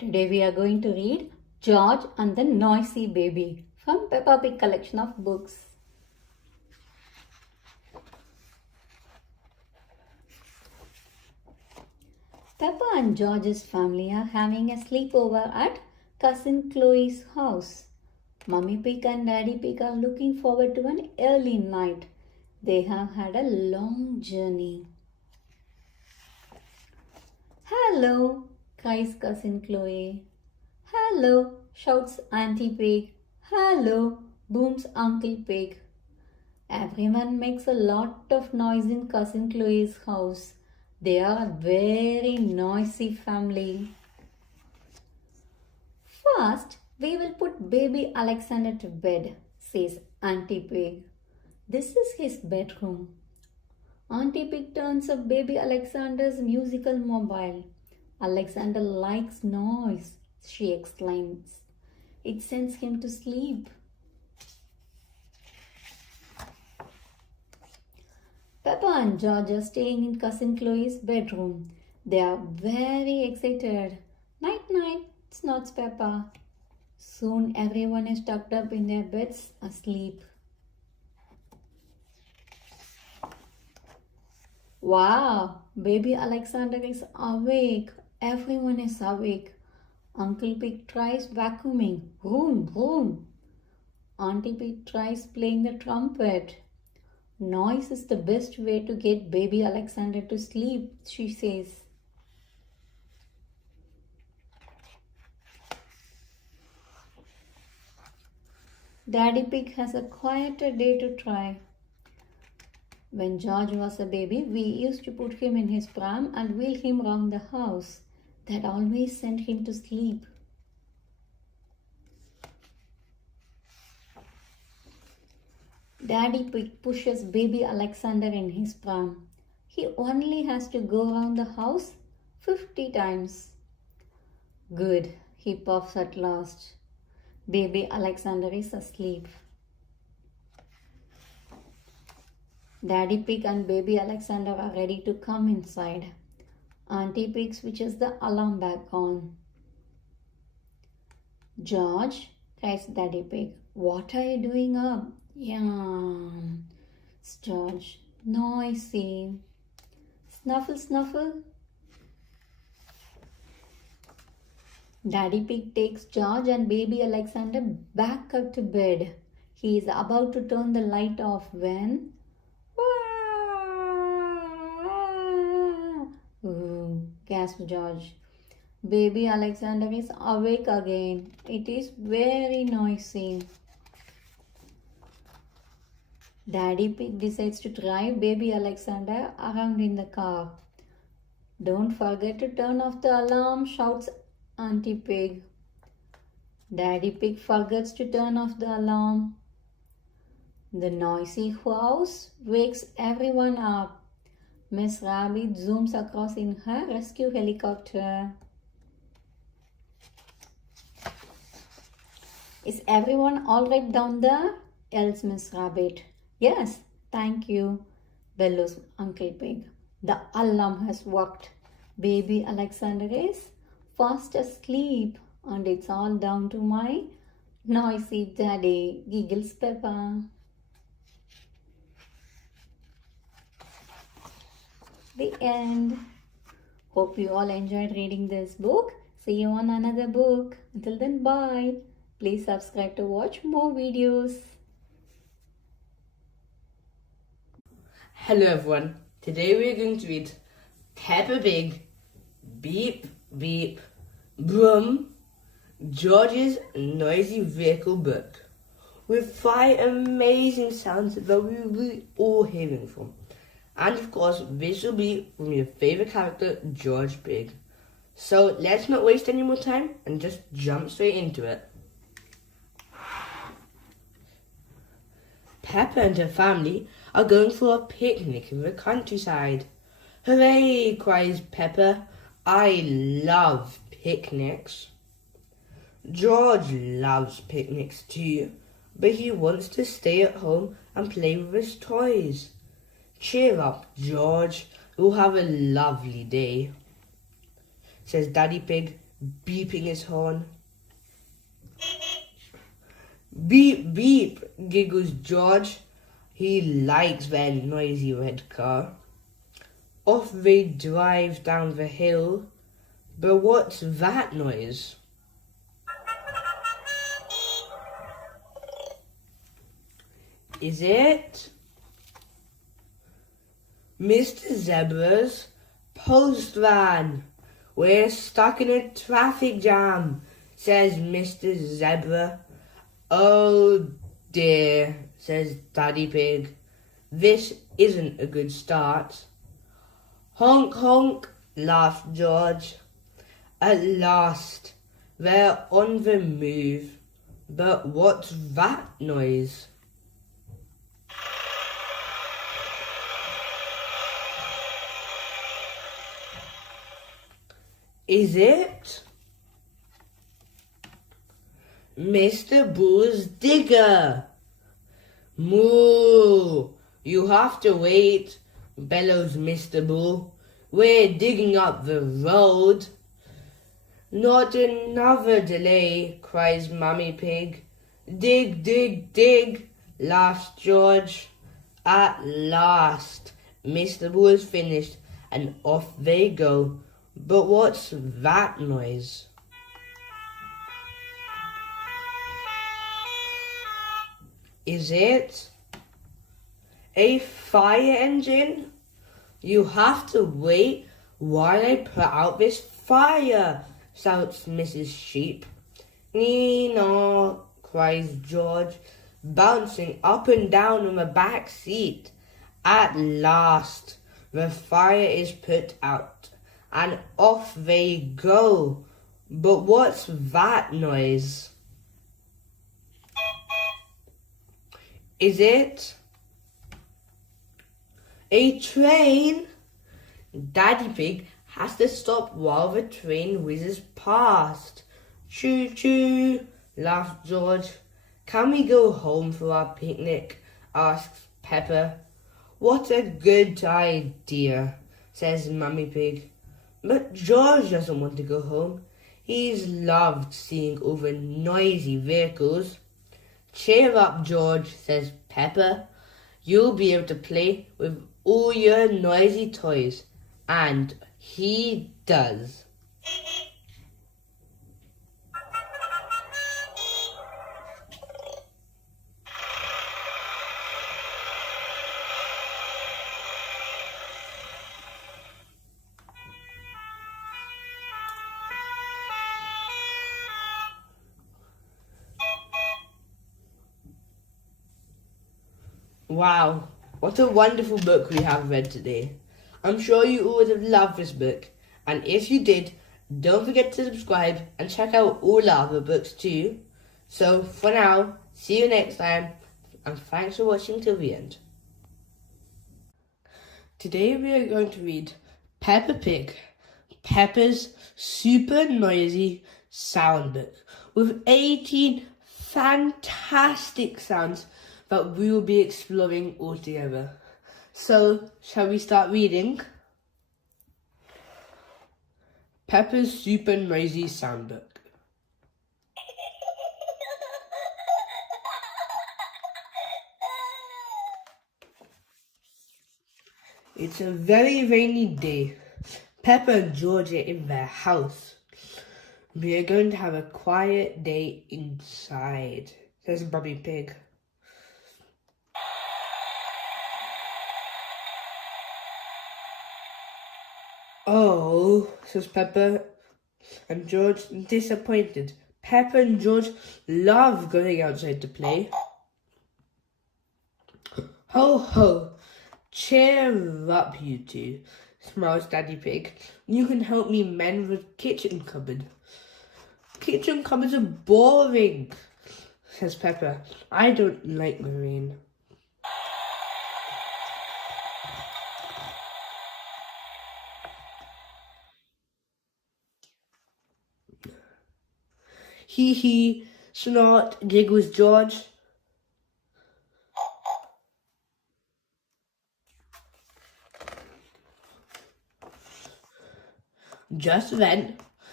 Today we are going to read George and the Noisy Baby from Peppa Pig collection of books. Peppa and George's family are having a sleepover at Cousin Chloe's house. Mummy Pig and Daddy Pig are looking forward to an early night. They have had a long journey. "Hello," cries Cousin Chloe. "Hello," shouts Auntie Pig. "Hello," booms Uncle Pig. Everyone makes a lot of noise in Cousin Chloe's house. They are a very noisy family. "First, we will put baby Alexander to bed," says Auntie Pig. "This is his bedroom." Auntie Pig turns up baby Alexander's musical mobile. "Alexander likes noise," she exclaims. "It sends him to sleep." Peppa and George are staying in Cousin Chloe's bedroom. They are very excited. "Night, night," snorts Peppa. Soon everyone is tucked up in their beds asleep. Wow, baby Alexander is awake. Everyone is awake. Uncle Pig tries vacuuming. Vroom, vroom. Auntie Pig tries playing the trumpet. "Noise is the best way to get baby Alexander to sleep," she says. Daddy Pig has a quieter day to try. "When George was a baby, we used to put him in his pram and wheel him round the house. That always sent him to sleep." Daddy Pig pushes baby Alexander in his pram. He only has to go around the house 50 times. "Good," he puffs at last. Baby Alexander is asleep. Daddy Pig and baby Alexander are ready to come inside. Auntie Pig switches the alarm back on. "George," cries Daddy Pig, "what are you doing up?" "Yawn," George. "Noisy." "Snuffle, snuffle." Daddy Pig takes George and baby Alexander back up to bed. He is about to turn the light off when... "Ooh," gasps George. Baby Alexander is awake again. It is very noisy. Daddy Pig decides to drive baby Alexander around in the car. "Don't forget to turn off the alarm," shouts Auntie Pig. Daddy Pig forgets to turn off the alarm. The noisy house wakes everyone up. Miss Rabbit zooms across in her rescue helicopter. "Is everyone all right down there?" yells Miss Rabbit. "Yes, thank you," bellows Uncle Pig. The alarm has worked. Baby Alexander is fast asleep, and it's all down to my noisy daddy, giggles Peppa. The end. Hope you all enjoyed reading this book. See you on another book. Until then, bye. Please subscribe to watch more videos. Hello everyone, today we are going to read Peppa Pig, Beep Beep Brum, George's Noisy Vehicle book, with 5 amazing sounds that we will be all hearing from. And of course, this will be from your favourite character, George Pig. So let's not waste any more time and just jump straight into it. Peppa and her family are going for a picnic in the countryside. "Hooray!" cries Peppa. "I love picnics." George loves picnics too, but he wants to stay at home and play with his toys. "Cheer up, George. We'll have a lovely day," says Daddy Pig beeping his horn. Beep, beep, giggles George. He likes their noisy red car. Off they drive down the hill. But what's that noise? Is it Mr. Zebra's post van? We're stuck in a traffic jam, says Mr. Zebra. Oh dear, says Daddy Pig. This isn't a good start. Honk honk, laughed George. At last, they're on the move. But what's that noise? Is it Mr. Bull's digger? Moo! You have to wait, bellows Mr. Bull. We're digging up the road. Not another delay, cries Mummy Pig. Dig, dig, dig, laughs George. At last, Mr. Bull is finished, and off they go. But what's that noise? Is it a fire engine? You have to wait while I put out this fire, shouts Mrs. Sheep. Nee-naw, cries George, bouncing up and down on the back seat. At last, the fire is put out, and off they go. But what's that noise? Is it a train? Daddy Pig has to stop while the train whizzes past. Choo choo, laughed George. Can we go home for our picnic? Asks Peppa. What a good idea, says Mummy Pig. But George doesn't want to go home. He's loved seeing over noisy vehicles. Cheer up, George, says Peppa. You'll be able to play with all your noisy toys. And he does. Wow, what a wonderful book we have read today. I'm sure you all would have loved this book, and if you did, don't forget to subscribe and check out all our other books too. So for now, see you next time, and thanks for watching till the end. Today we are going to read Peppa Pig, Peppa's super noisy sound book, with 18 fantastic sounds that we will be exploring all together. So, shall we start reading? Peppa's Super Noisy Soundbook. It's a very rainy day. Peppa and George are in their house. We are going to have a quiet day inside, says Mummy Pig. Oh, says Peppa and George, disappointed. Peppa and George love going outside to play. Ho ho, cheer up you two, smiles Daddy Pig. You can help me mend the kitchen cupboard. Kitchen cupboards are boring, says Peppa. I don't like the rain. Hee hee, snort, giggles George. Just then,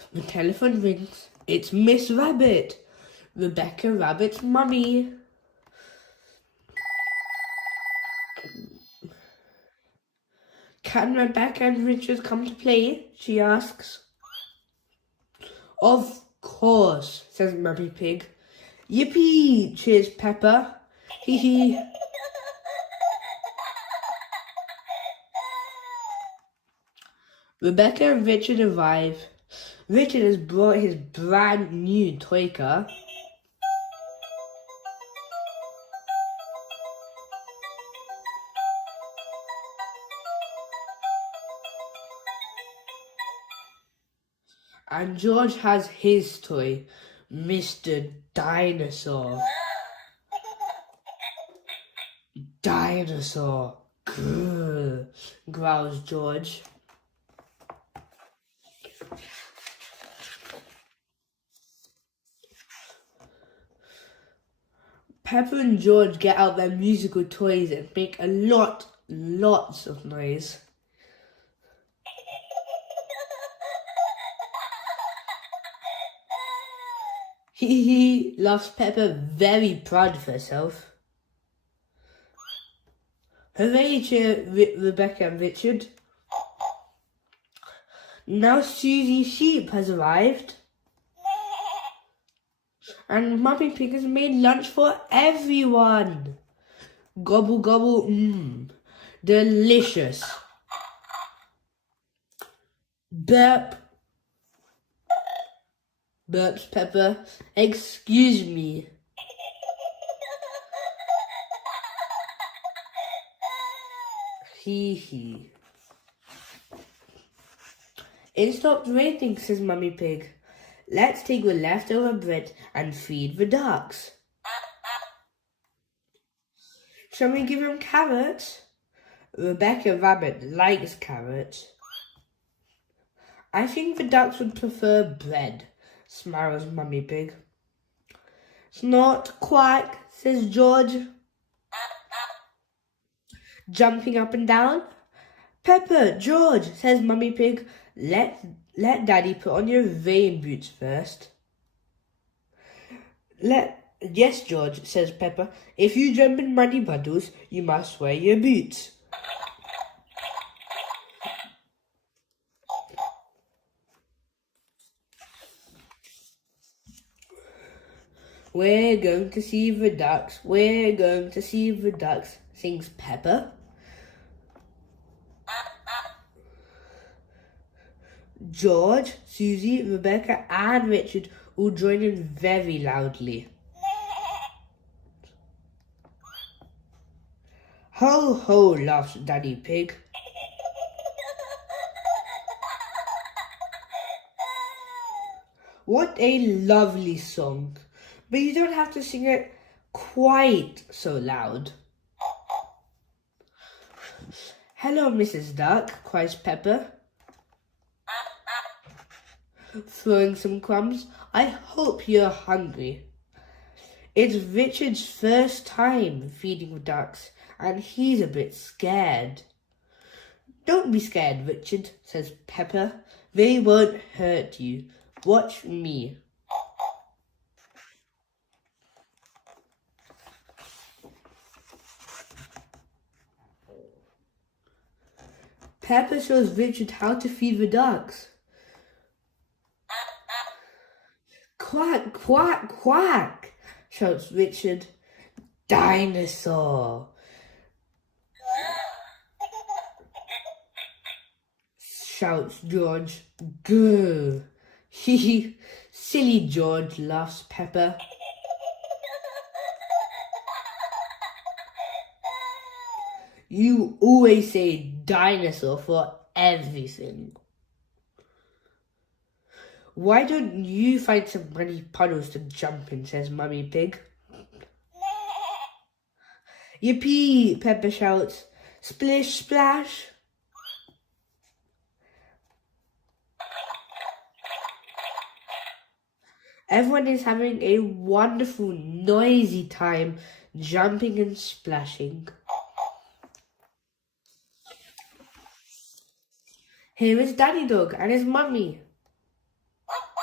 The telephone rings. It's Miss Rabbit, Rebecca Rabbit's mummy. Can Rebecca and Richard come to play? She asks. Of course, says Mummy Pig. Yippee, cheers Peppa. Hee hee. Rebecca and Richard arrive. Richard has brought his brand new toy car. And George has his toy, Mr. Dinosaur. Dinosaur. Grrr, growls George. Peppa and George get out their musical toys and make lots of noise. Hee hee, laughs Peppa, very proud of herself. Hooray, cheer Rebecca and Richard. Now Susie Sheep has arrived. And Mummy Pig has made lunch for everyone. Gobble gobble, delicious. Burp. Burps Peppa. Excuse me. Hee hee. It stopped raining, says Mummy Pig. Let's take the leftover bread and feed the ducks. Shall we give them carrots? Rebecca Rabbit likes carrots. I think the ducks would prefer bread, smiles Mummy Pig. Snort, quack, says George, jumping up and down. Peppa, George, says Mummy Pig, let Daddy put on your rain boots first. Yes, George, says Peppa. If you jump in muddy puddles, you must wear your boots. We're going to see the ducks. We're going to see the ducks, sings Peppa. George, Susie, Rebecca and Richard all join in very loudly. Ho ho, laughs Daddy Pig. What a lovely song. But you don't have to sing it quite so loud. Hello, Mrs. Duck, cries Peppa, throwing some crumbs. I hope you're hungry. It's Richard's first time feeding the ducks, and he's a bit scared. Don't be scared, Richard, says Peppa. They won't hurt you. Watch me. Peppa shows Richard how to feed the ducks. Quack, quack, quack, shouts Richard. Dinosaur, shouts George. Grr. Hee silly George, laughs Peppa. You always say dinosaur for everything. Why don't you find some muddy puddles to jump in, says Mummy Pig. Yippee, Peppa shouts. Splish splash. Everyone is having a wonderful, noisy time, jumping and splashing. Here is Daddy Dog and his mummy.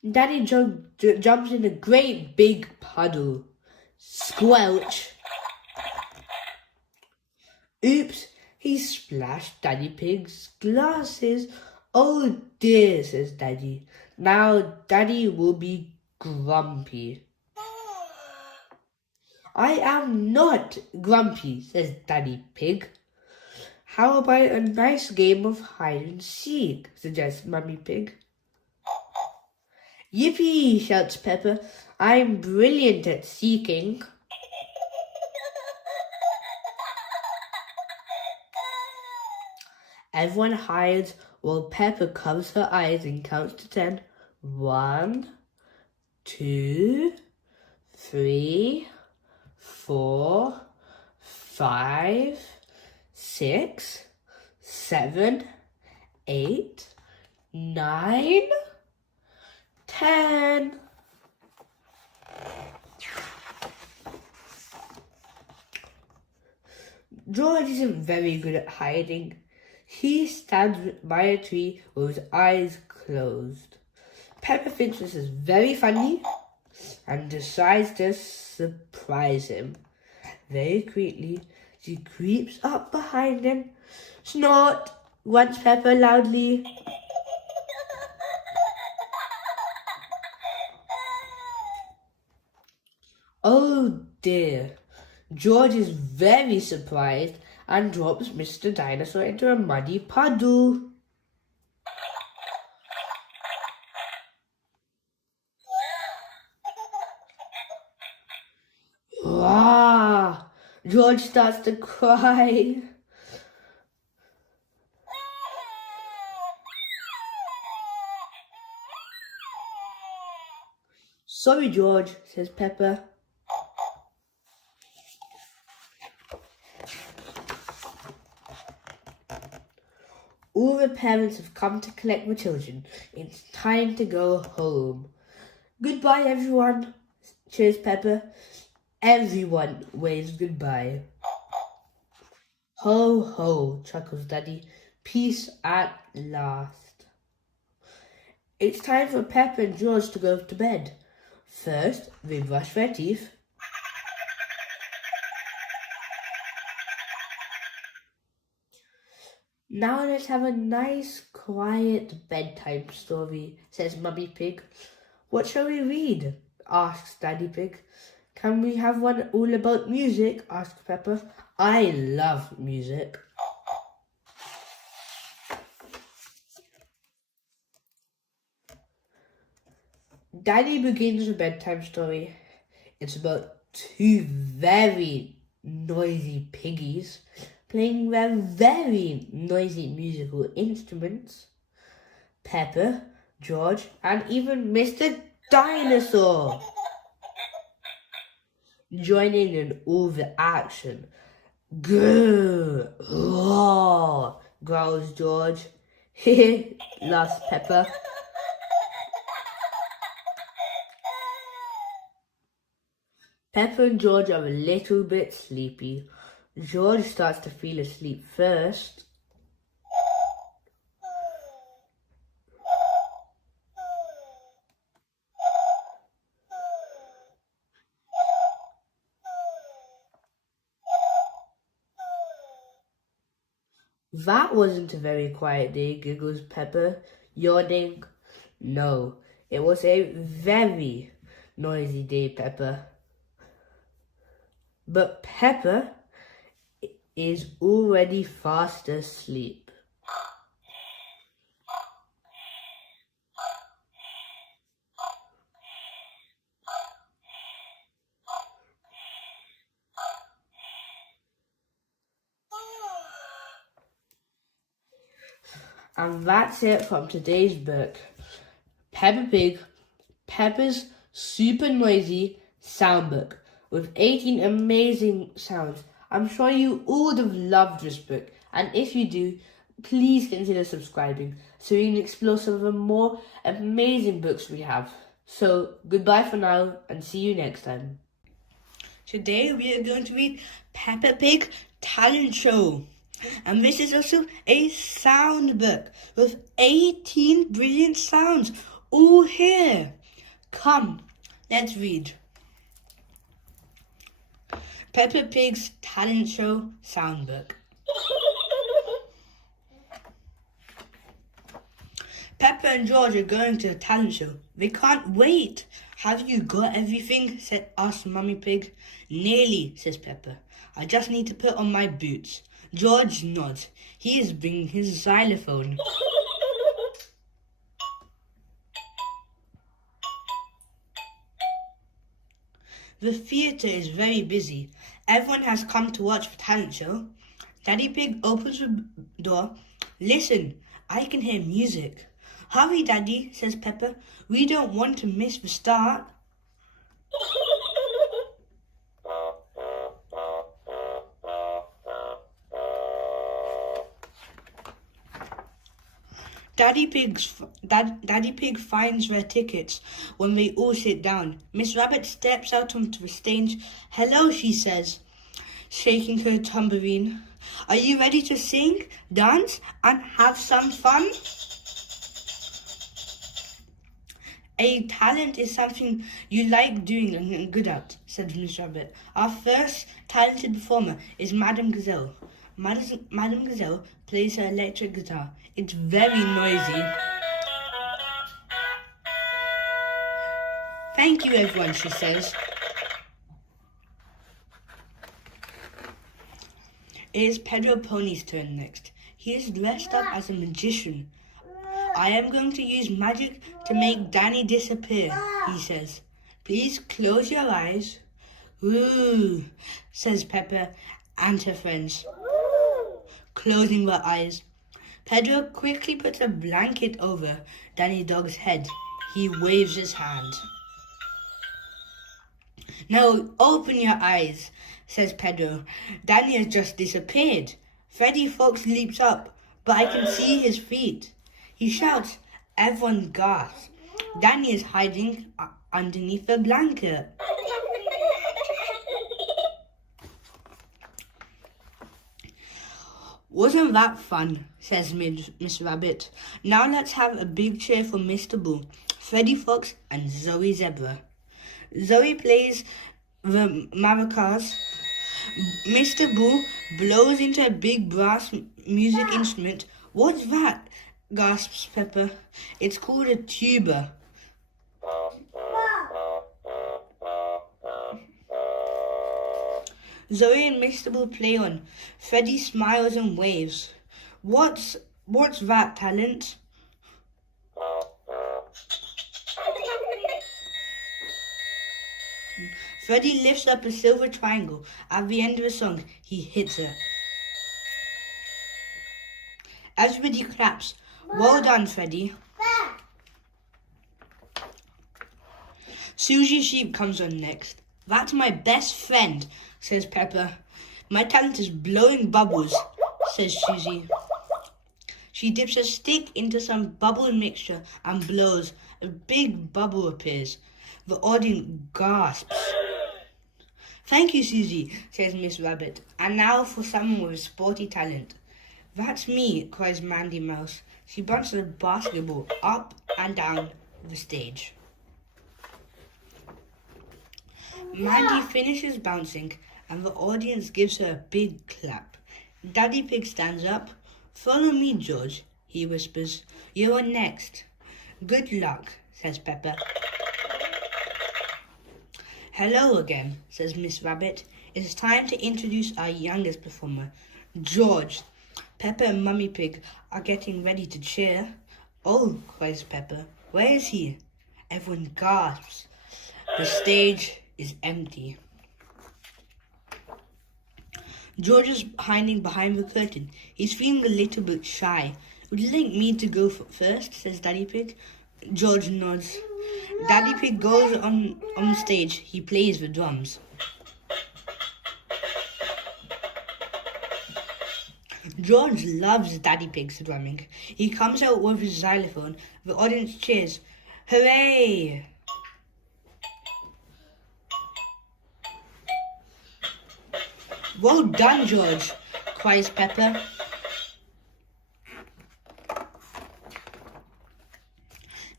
Daddy jumps in a great big puddle. Squelch! Oops, he splashed Daddy Pig's glasses. Oh dear, says Daddy. Now Daddy will be grumpy. I am not grumpy, says Daddy Pig. How about a nice game of hide and seek, suggests Mummy Pig. Yippee, shouts Peppa. I'm brilliant at seeking. Everyone hides while Peppa covers her eyes and counts to 10. 1, 2, 3, 4, 5, 6, 7, 8, 9, 10. George isn't very good at hiding. He stands by a tree with his eyes closed. Peppa thinks this is very funny and decides to surprise him. Very quickly, she creeps up behind him. Snort, grunts Peppa loudly. Oh dear. George is very surprised and drops Mr. Dinosaur into a muddy puddle. Wah! George starts to cry. Sorry, George, says Peppa. All the parents have come to collect the children. It's time to go home. Goodbye, everyone, cheers Peppa. Everyone waves goodbye. Ho, ho, chuckles Daddy. Peace at last. It's time for Peppa and George to go to bed. First, they brush their teeth. Now let's have a nice, quiet bedtime story, says Mummy Pig. What shall we read? Asks Daddy Pig. Can we have one all about music? Asks Peppa. I love music. Daddy begins a bedtime story. It's about two very noisy piggies playing their very noisy musical instruments. Peppa, George, and even Mr. Dinosaur joining in all the action. Grrr, roar, growls George. Heh, laughs Peppa. Peppa and George are a little bit sleepy. George starts to feel asleep first. That wasn't a very quiet day, giggles Peppa, yawning. No, it was a very noisy day, Peppa. But Peppa is already fast asleep. And that's it from today's book. Peppa Pig, Peppa's super noisy sound book with 18 amazing sounds. I'm sure you all have loved this book, and if you do, please consider subscribing so you can explore some of the more amazing books we have. So, goodbye for now, and see you next time. Today we are going to read Peppa Pig Talent Show. And this is also a sound book with 18 brilliant sounds, all here. Come, let's read. Peppa Pig's Talent Show Soundbook. Peppa and George are going to a talent show. They can't wait. Have you got everything? asked Mummy Pig. Nearly, says Peppa. I just need to put on my boots. George nods. He is bringing his xylophone. The theatre is very busy. Everyone has come to watch the talent show. Daddy Pig opens the door. Listen, I can hear music. Hurry, Daddy, says Peppa. We don't want to miss the start. Daddy Pig finds their tickets when they all sit down. Miss Rabbit steps out onto the stage. Hello, she says, shaking her tambourine. Are you ready to sing, dance, and have some fun? A talent is something you like doing and good at, said Miss Rabbit. Our first talented performer is Madame Gazelle. Madame Gazelle plays her electric guitar. It's very noisy. Thank you, everyone, she says. It is Pedro Pony's turn next. He is dressed up as a magician. I am going to use magic to make Danny disappear, he says. Please close your eyes. Ooh, says Peppa and her friends, closing their eyes. Pedro quickly puts a blanket over Danny Dog's head. He waves his hand. Now open your eyes, says Pedro. Danny has just disappeared. Freddy Fox leaps up, but I can see his feet. He shouts. Everyone gasps. Danny is hiding underneath the blanket. Wasn't that fun, says Miss Rabbit. Now let's have a big cheer for Mr. Bull, Freddy Fox and Zoe Zebra. Zoe plays the maracas. Mr. Bull blows into a big brass music instrument. What's that? Gasps Peppa. It's called a tuba. Zoe and Mr. Bull play on. Freddy smiles and waves. What's that, Talent? Freddy lifts up a silver triangle. At the end of the song, he hits it. Everybody claps. Well done, Freddy. Susie Sheep comes on next. That's my best friend, says Peppa. My talent is blowing bubbles, says Susie. She dips a stick into some bubble mixture and blows. A big bubble appears. The audience gasps. Thank you, Susie, says Miss Rabbit. And now for someone with a sporty talent. That's me, cries Mandy Mouse. She bounces a basketball up and down the stage. Mandy finishes bouncing and the audience gives her a big clap. Daddy Pig stands up. Follow me, George, he whispers. You're next. Good luck, says Peppa. Hello again, says Miss Rabbit. It's time to introduce our youngest performer, George. Peppa and Mummy Pig are getting ready to cheer. Oh, cries Peppa. Where is he? Everyone gasps. The stage is empty. George is hiding behind the curtain. He's feeling a little bit shy. Would you like me to go first, says Daddy Pig. George nods. Daddy Pig goes on stage. He plays the drums. George loves Daddy Pig's drumming. He comes out with his xylophone. The audience cheers. Hooray! Well done, George, cries Peppa.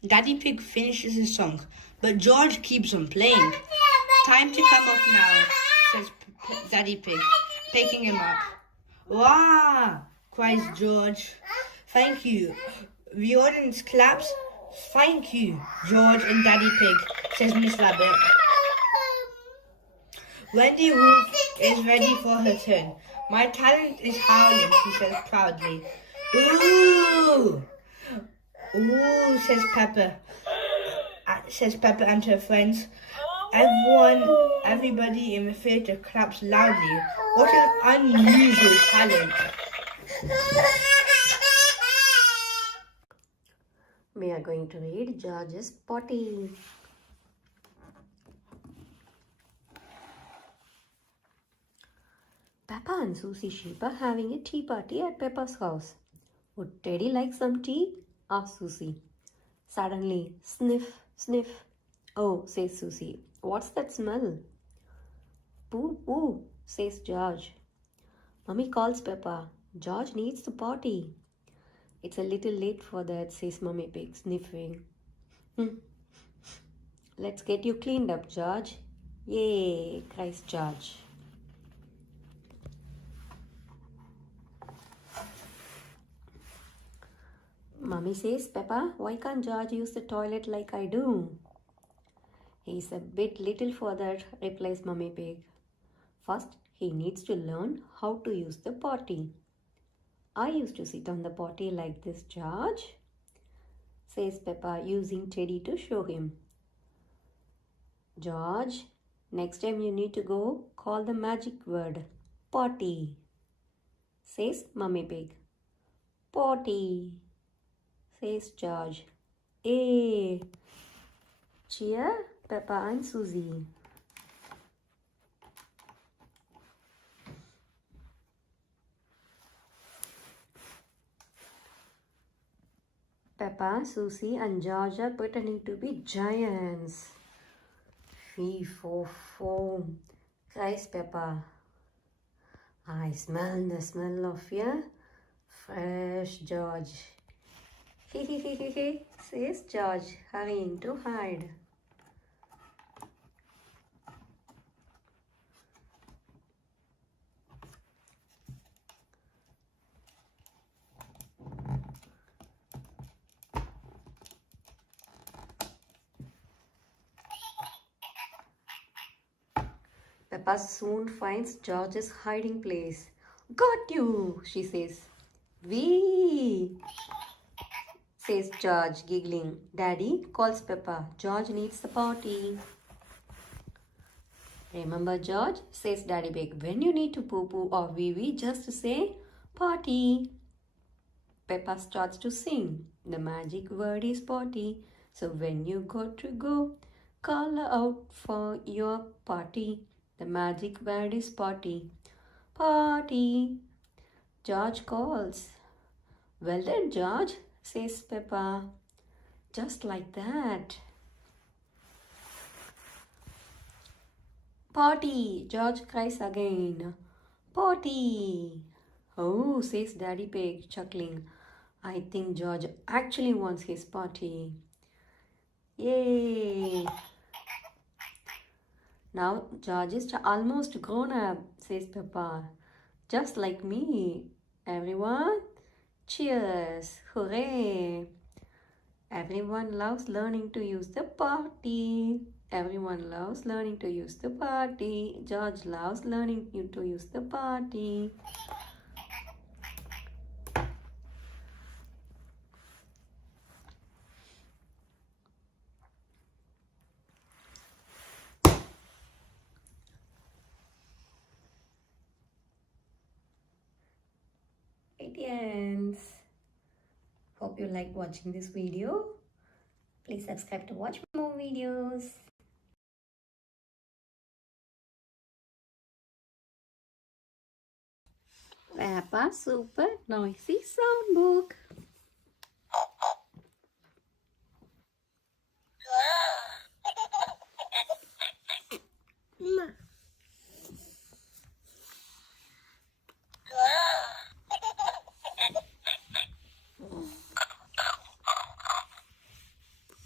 Daddy Pig finishes his song, but George keeps on playing. Time to come off now, says Daddy Pig, picking him up. Wow! Cries George. Thank you. The audience claps. Thank you, George and Daddy Pig, says Miss Rabbit. Wendy Wolf is ready for her turn. My talent is howling, she says proudly. Ooh! Ooh, says Peppa. Says Peppa and her friends. Everybody in the theatre claps loudly. What an unusual talent. We are going to read George's Potty. Peppa and Susie Sheep are having a tea party at Peppa's house. Would Teddy like some tea? Asked Susie. Suddenly, sniff, sniff. Oh, says Susie. What's that smell? Poo, poo, says George. Mummy calls Peppa. George needs the potty. It's a little late for that, says Mummy Pig, sniffing. Let's get you cleaned up, George. Yay, cries George. Mummy says, Peppa, why can't George use the toilet like I do? He's a bit little for that, replies Mummy Pig. First, he needs to learn how to use the potty. I used to sit on the potty like this, George, says Peppa, using Teddy to show him. George, next time you need to go, call the magic word, potty, says Mummy Pig. Potty, says George. Hey! Cheer, Peppa and Susie. Peppa, Susie and George are pretending to be giants. Fee, fo, foam, cries Peppa. I smell the smell of your fresh George. He, says George, hurrying to hide. Peppa soon finds George's hiding place. Got you, she says. Wee, says George, giggling. Daddy, calls Peppa. George needs the potty. Remember, George, says Daddy Pig, when you need to poo-poo or wee-wee, just say potty. Peppa starts to sing. The magic word is potty. So when you got to go, call out for your potty. The magic word is potty. Potty. George calls. Well done, George, says Peppa. Just like that. Potty, George cries again. Potty. Oh, says Daddy Pig, chuckling. I think George actually wants his potty. Yay! Now George is almost grown up, says Peppa. Just like me. Everyone, cheers! Hooray! Everyone loves learning to use the potty. Everyone loves learning to use the potty. George loves learning to use the potty. It Hope you like watching this video. Please subscribe to watch more videos. Peppa Super Noisy Soundbook.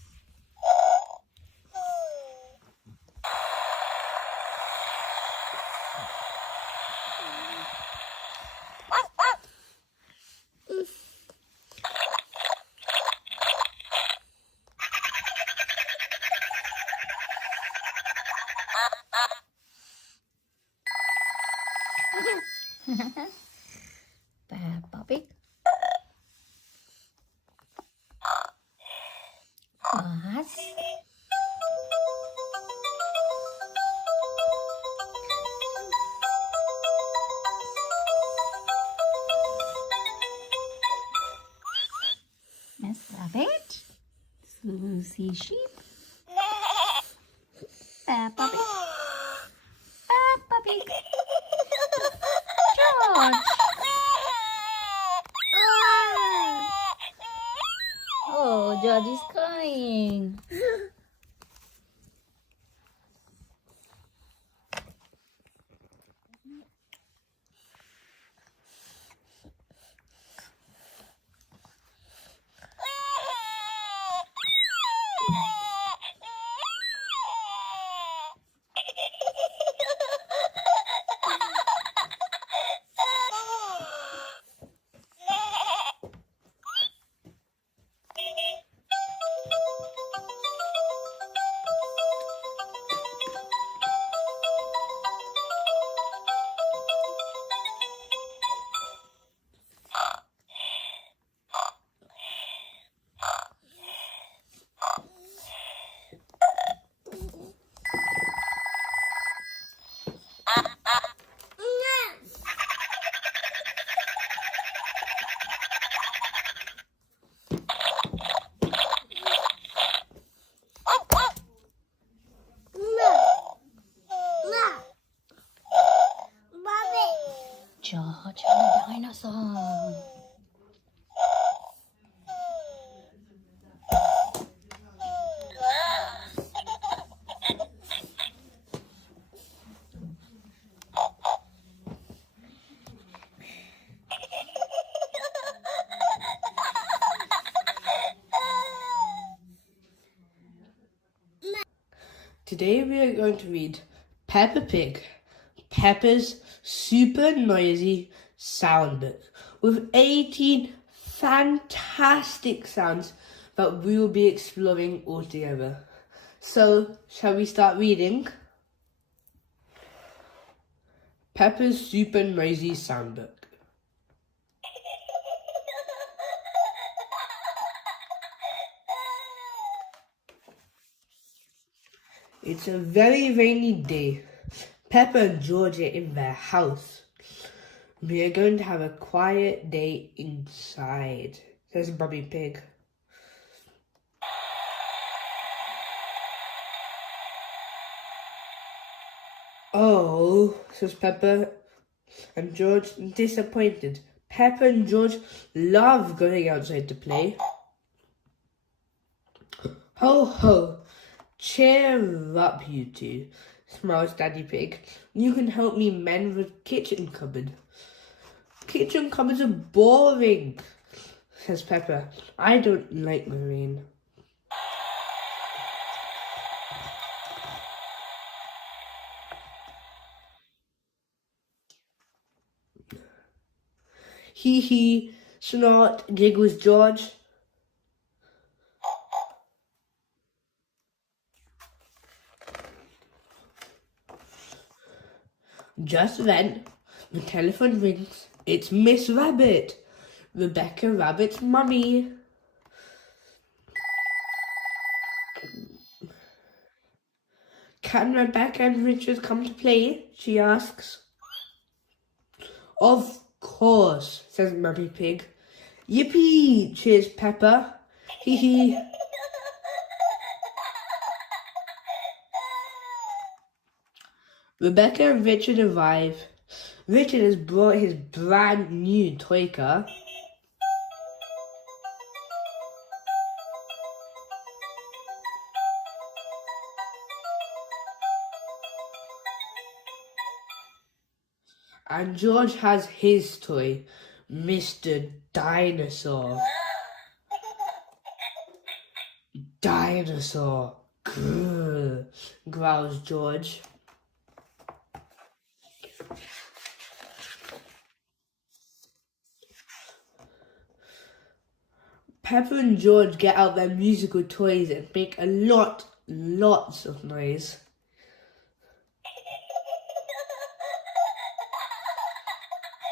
Peppa Pig. Buzz. Miss Rabbit. Susie Sheep. Peppa Pig. Peppa Pig. George. Oh, George is crying. George and the dinosaur. Today we are going to read Peppa Pig, Peppa's super noisy sound book with 18 fantastic sounds that we will be exploring all together. So, shall we start reading? Peppa's super noisy sound book. It's a very rainy day. Peppa and George are in their house. We are going to have a quiet day inside, says Mummy Pig. Oh, says Peppa and George, disappointed. Peppa and George love going outside to play. Ho ho! Cheer up, you two, smiles Daddy Pig. You can help me mend the kitchen cupboard. Kitchen cupboards are boring, says Peppa. I don't like the rain. Hee hee, snort, giggles George. Just then, the telephone rings. It's Miss Rabbit, Rebecca Rabbit's mummy. Can Rebecca and Richard come to play? She asks. Of course, says Mummy Pig. Yippee, cheers Peppa. Hee hee. Rebecca and Richard arrive. Richard has brought his brand new toy car. And George has his toy, Mr. Dinosaur. Dinosaur, grrr, growls George. Peppa and George get out their musical toys and make lots of noise.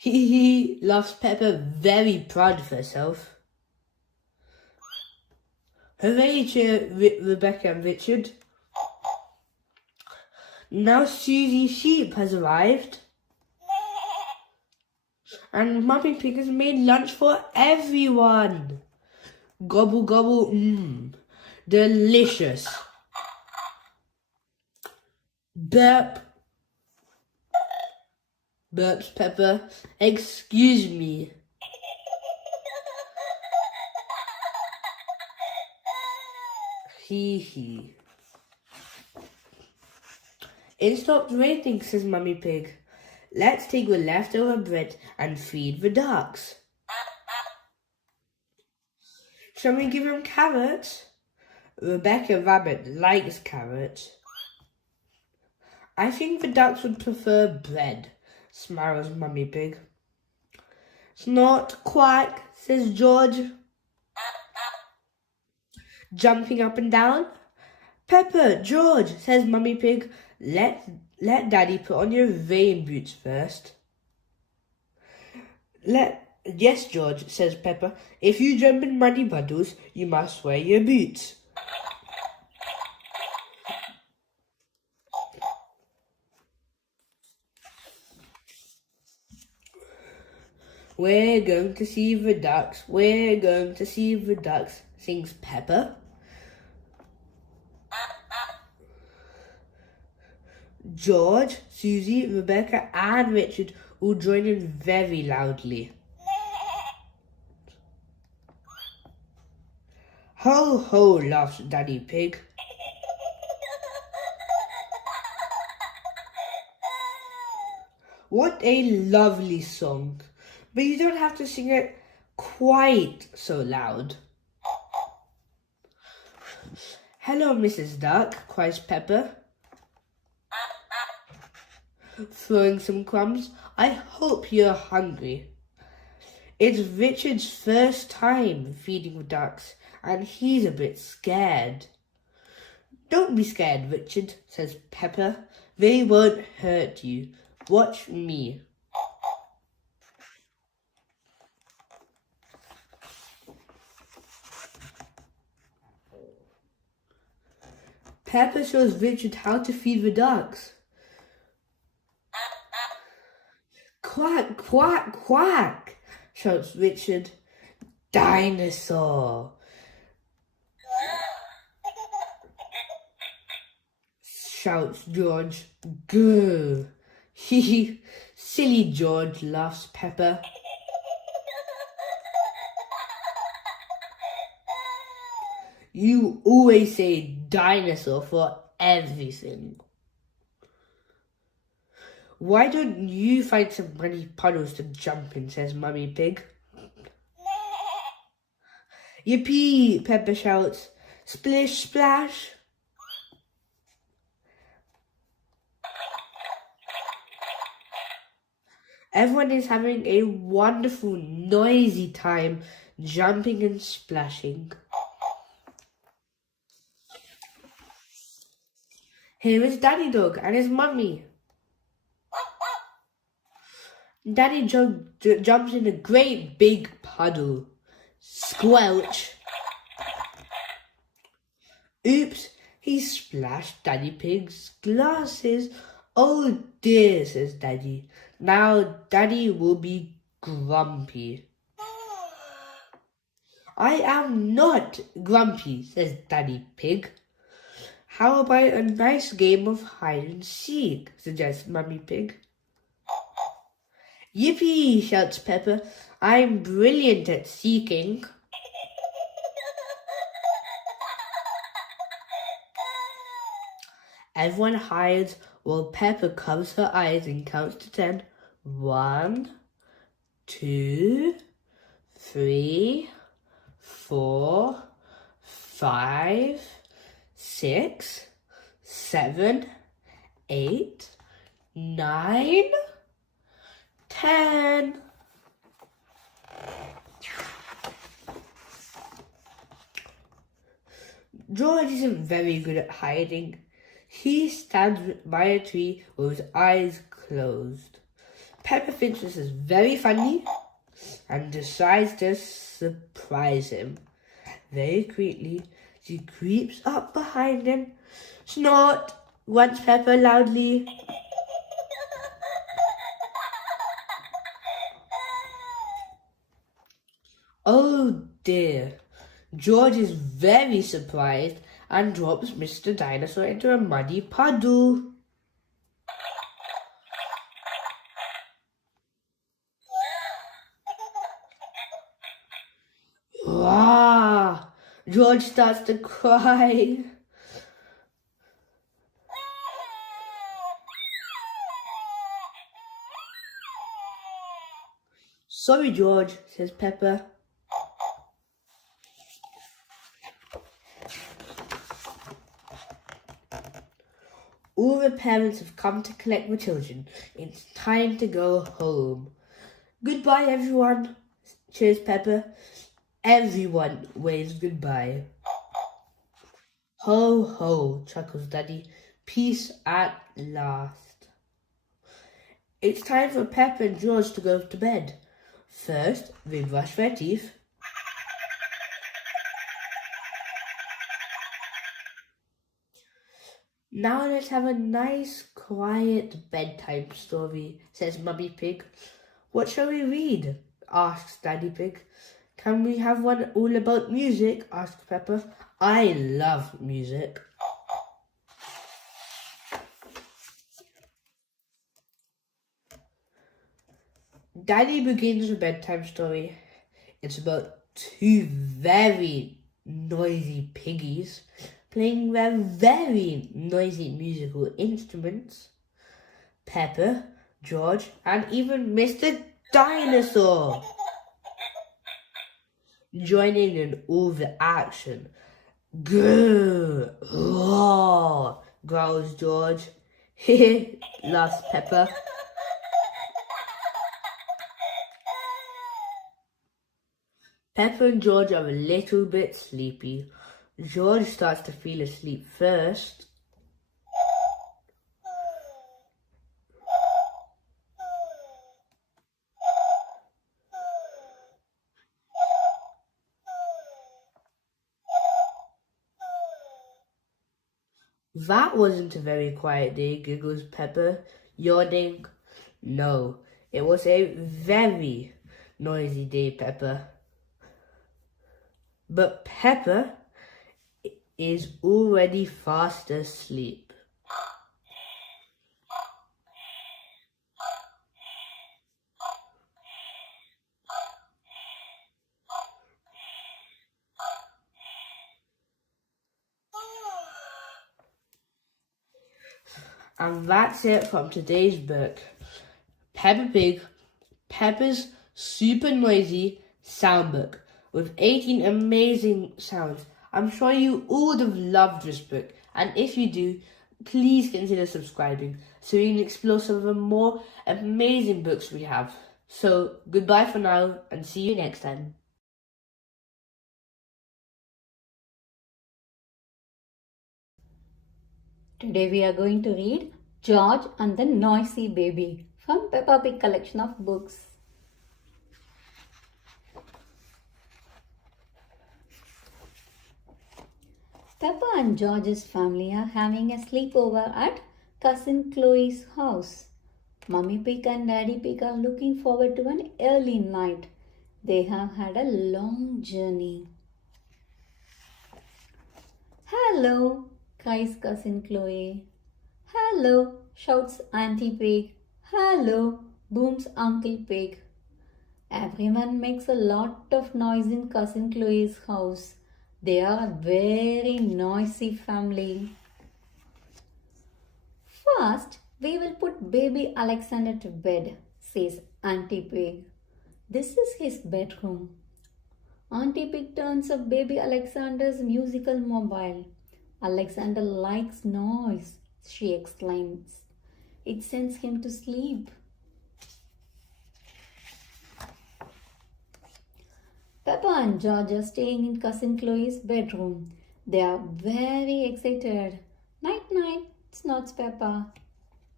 Hee, laughs Peppa, very proud of herself. Hooray, cheer Rebecca and Richard. Now Susie Sheep has arrived. And Mummy Pig has made lunch for everyone. Gobble gobble, delicious. Burp. Burps Peppa. Excuse me. Hee hee. It stopped raining, says Mummy Pig. Let's take the leftover bread and feed the ducks. Shall we give them carrots? Rebecca Rabbit likes carrots. I think the ducks would prefer bread, smiles Mummy Pig. Snort, quack, says George, jumping up and down. Peppa, George, says Mummy Pig, let Daddy put on your rain boots first. Yes, George, says Peppa. If you jump in muddy puddles, you must wear your boots. We're going to see the ducks. We're going to see the ducks, sings Peppa. George, Susie, Rebecca and Richard all join in very loudly. Ho ho, laughs Daddy Pig. What a lovely song. But you don't have to sing it quite so loud. Hello, Mrs. Duck, cries Peppa, throwing some crumbs. I hope you're hungry. It's Richard's first time feeding the ducks, and he's a bit scared. Don't be scared, Richard, says Peppa. They won't hurt you. Watch me. Peppa shows Richard how to feed the ducks. Quack, quack, quack, shouts Richard. Dinosaur, shouts George. Grr. Hee, silly George, laughs Peppa. You always say dinosaur for everything. Why don't you find some muddy puddles to jump in, says Mummy Pig. Yippee, Peppa shouts. Splish, splash. Everyone is having a wonderful, noisy time, jumping and splashing. Here is Daddy Dog and his mummy. Daddy jumps in a great big puddle. Squelch. Oops, he splashed Daddy Pig's glasses. Oh dear, says Daddy. Now Daddy will be grumpy. I am not grumpy, says Daddy Pig. How about a nice game of hide and seek, suggests Mummy Pig. Yippee, shouts Peppa. I'm brilliant at seeking. Everyone hides while Peppa covers her eyes and counts to 10. 1, 2, 3, 4, 5, 6, 7, 8, 9, 10. George isn't very good at hiding. He stands by a tree with his eyes closed. Peppa thinks this is very funny and decides to surprise him. Very quickly, she creeps up behind him. Snort! Grunts Peppa loudly. Oh dear! George is very surprised and drops Mr. Dinosaur into a muddy puddle. Wow! George starts to cry. Sorry, George, says Peppa. All the parents have come to collect the children. It's time to go home. Goodbye, everyone, cheers Peppa. Everyone waves goodbye. Ho, ho, chuckles Daddy. Peace at last. It's time for Peppa and George to go to bed. First, they brush their teeth. Now let's have a nice, quiet bedtime story, says Mummy Pig. What shall we read? Asks Daddy Pig. Can we have one all about music? Asks Peppa. I love music. Daddy begins a bedtime story. It's about two very noisy piggies playing their very noisy musical instruments. Peppa, George, and even Mr. Dinosaur joining in all the action. Grrr, roar, growls George. Heh, laughs Peppa. Peppa and George are a little bit sleepy. George starts to feel asleep first. That wasn't a very quiet day, giggles Peppa, yawning. No, it was a very noisy day, Peppa. But Peppa is already fast asleep. And that's it from today's book. Peppa Pig, Peppa's super noisy sound book with 18 amazing sounds. I'm sure you all have loved this book, and if you do, please consider subscribing so you can explore some of the more amazing books we have. So, goodbye for now, and see you next time. Today we are going to read George and the Noisy Baby from Peppa Pig collection of books. Peppa and George's family are having a sleepover at Cousin Chloe's house. Mummy Pig and Daddy Pig are looking forward to an early night. They have had a long journey. Hello, cries Cousin Chloe. Hello, shouts Auntie Pig. Hello, booms Uncle Pig. Everyone makes a lot of noise in Cousin Chloe's house. They are a very noisy family. First, we will put baby Alexander to bed, says Auntie Pig. This is his bedroom. Auntie Pig turns up baby Alexander's musical mobile. Alexander likes noise, she exclaims. It sends him to sleep. Peppa and George are staying in Cousin Chloe's bedroom. They are very excited. Night, night, snorts Peppa.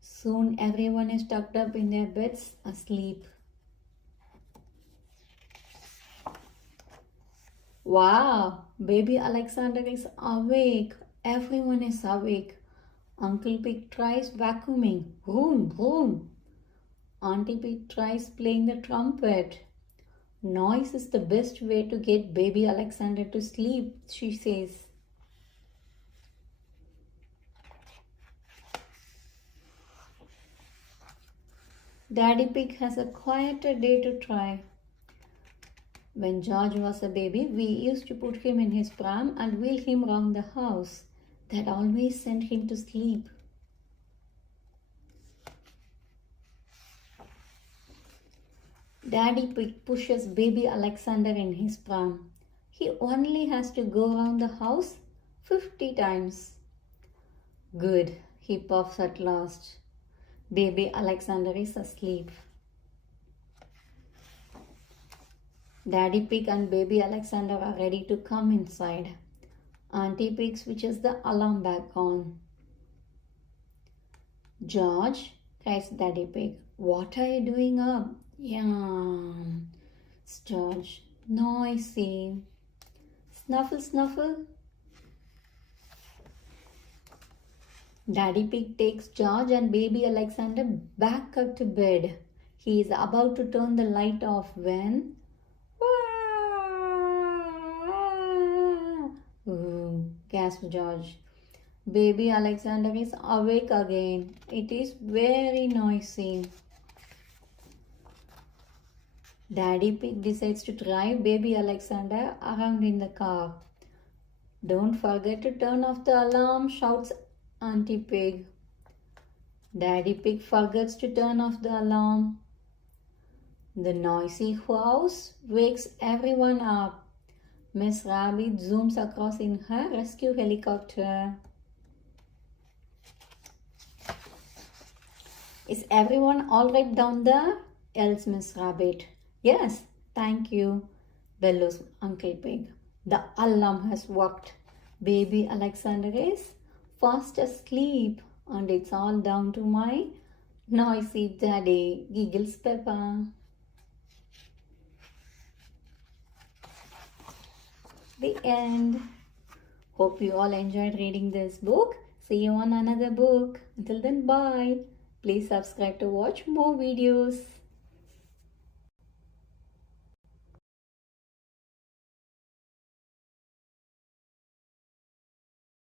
Soon everyone is tucked up in their beds asleep. Wow, baby Alexander is awake. Everyone is awake. Uncle Pig tries vacuuming. Vroom, vroom. Auntie Pig tries playing the trumpet. Noise is the best way to get baby Alexander to sleep, she says. Daddy Pig has a quieter day to try. When George was a baby, we used to put him in his pram and wheel him round the house. That always sent him to sleep. Daddy Pig pushes baby Alexander in his pram. He only has to go around the house 50 times. Good, he puffs at last. Baby Alexander is asleep. Daddy Pig and baby Alexander are ready to come inside. Auntie Pig switches the alarm back on. George, cries Daddy Pig, what are you doing up? Yum. George, noisy. Snuffle, snuffle. Daddy Pig takes George and baby Alexander back up to bed. He is about to turn the light off when... Ooh, gasped George. Baby Alexander is awake again. It is very noisy. Daddy Pig decides to drive baby Alexander around in the car. Don't forget to turn off the alarm, shouts Auntie Pig. Daddy Pig forgets to turn off the alarm. The noisy house wakes everyone up. Miss Rabbit zooms across in her rescue helicopter. Is everyone all right down there? Yells Miss Rabbit. Yes, thank you, bellows Uncle Pig. The alarm has worked. Baby Alexander is fast asleep, and it's all down to my noisy daddy, giggles Peppa. The end. Hope you all enjoyed reading this book. See you on another book. Until then, bye. Please subscribe to watch more videos.